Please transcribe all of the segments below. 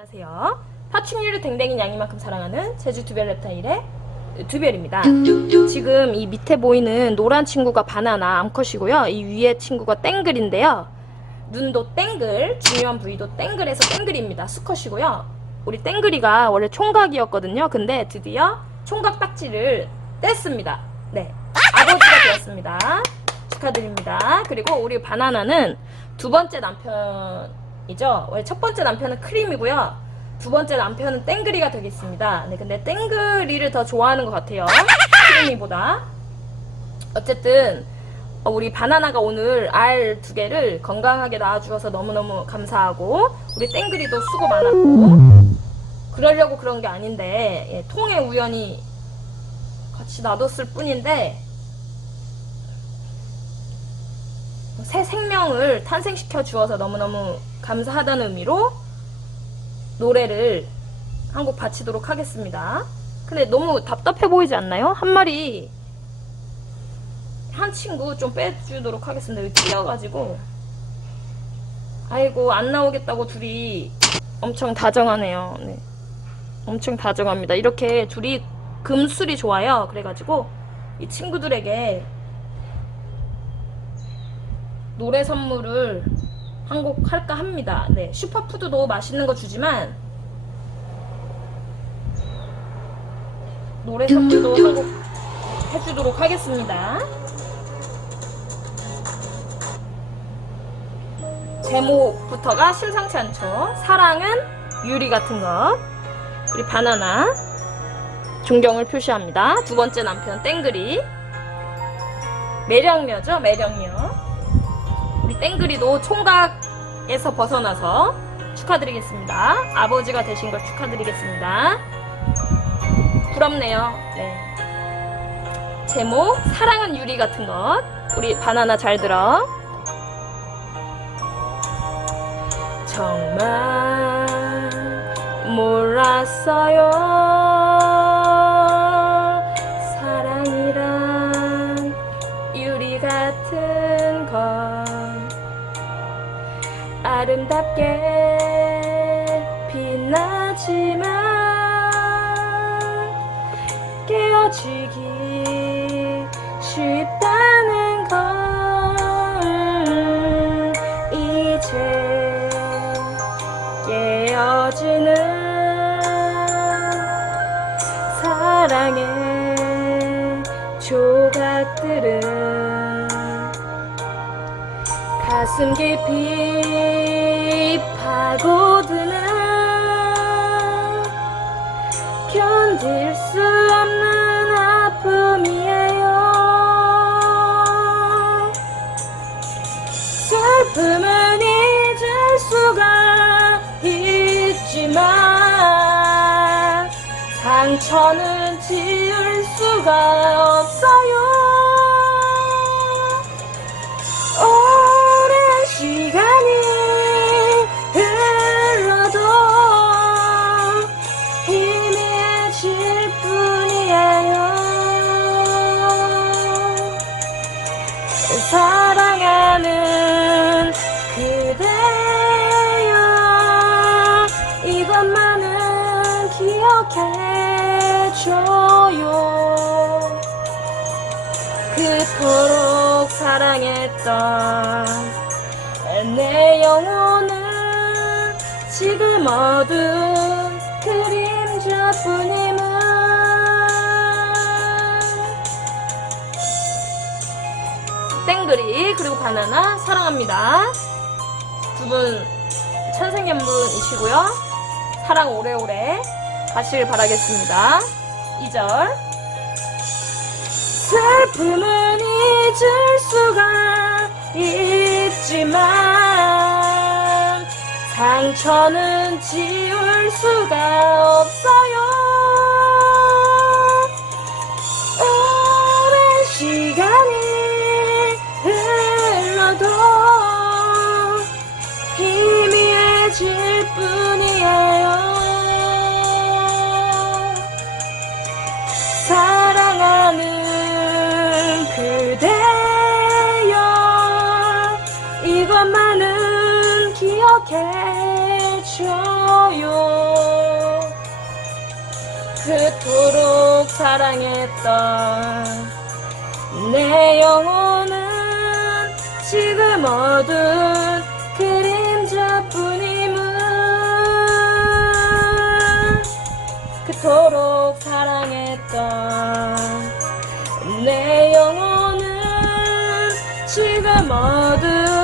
안녕하세요. 파충류를 댕댕이 양이만큼 사랑하는 제주 두별 reptile의 두별입니다. 지금 이 밑에 보이는 노란 친구가 바나나 암컷이고요. 이 위에 친구가 땡글인데요. 눈도 땡글, 중요한 부위도 땡글해서 땡글입니다. 수컷이고요. 우리 땡글이가 원래 총각이었거든요. 근데 드디어 총각 딱지를 뗐습니다. 네. 아버지가 되었습니다. 축하드립니다. 그리고 우리 바나나는 두 번째 남편 이죠. 첫 번째 남편은 크림이고요. 두 번째 남편은 땡그리가 되겠습니다. 네, 근데 땡그리를 더 좋아하는 것 같아요. 크림이보다. 어쨌든 어, 우리 바나나가 오늘 알 두 개를 건강하게 낳아주어서 너무너무 감사하고 우리 땡그리도 수고 많았고 그러려고 그런 게 아닌데 예, 통에 우연히 같이 놔뒀을 뿐인데 새 생명을 탄생시켜 주어서 너무너무 감사하다는 의미로 노래를 한 곡 바치도록 하겠습니다. 근데 너무 답답해 보이지 않나요? 한 마리 한 친구 좀 빼주도록 하겠습니다. 여기 튀어가지고 아이고 안 나오겠다고 둘이 엄청 다정하네요. 네. 엄청 다정합니다. 이렇게 둘이 금술이 좋아요. 그래가지고 이 친구들에게 노래 선물을 한 곡 할까 합니다. 네, 슈퍼푸드도 맛있는 거 주지만 노래 선물도 한 곡 해주도록 하겠습니다. 제목부터가 심상치 않죠. 사랑은 유리 같은 것. 우리 바나나 존경을 표시합니다. 두 번째 남편 땡그리 매력녀죠, 매력녀. 땡그리도 총각에서 벗어나서 축하드리겠습니다. 아버지가 되신 걸 축하드리겠습니다. 부럽네요. 네. 제목 사랑은 유리 같은 것. 우리 바나나 잘 들어. 정말 몰랐어요. 아름답게 빛나지만 깨어지기 쉽다는 건 이제 깨어지는 사랑의 조각들은 가슴 깊이 파고드는 견딜 수 없는 아픔이에요. 슬픔은 잊을 수가 있지만 상처는 지울 수가 없어요 기억해줘요. 그토록 사랑했던 내 영혼은 지금 어두운 그림자뿐임을 땡그리 그리고 바나나 사랑합니다. 두 분 천생연분이시고요. 사랑 오래오래 가시길 바라겠습니다. 2절. 슬픔은 잊을 수가 있지만 상처는 지울 수가 없어요. 오랜 시간이 흘러도 희미해질 뿐이 이것만은 기억해줘요. 그토록 사랑했던 내 영혼은 지금 어두운 그림자뿐임을 그토록 사랑했던 내 영혼은 지금 어두운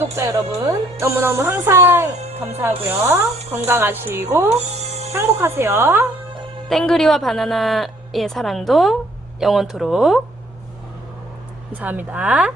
구독자 여러분, 너무너무 항상 감사하고요. 건강하시고 행복하세요. 땡그리와 바나나의 사랑도 영원토록 감사합니다.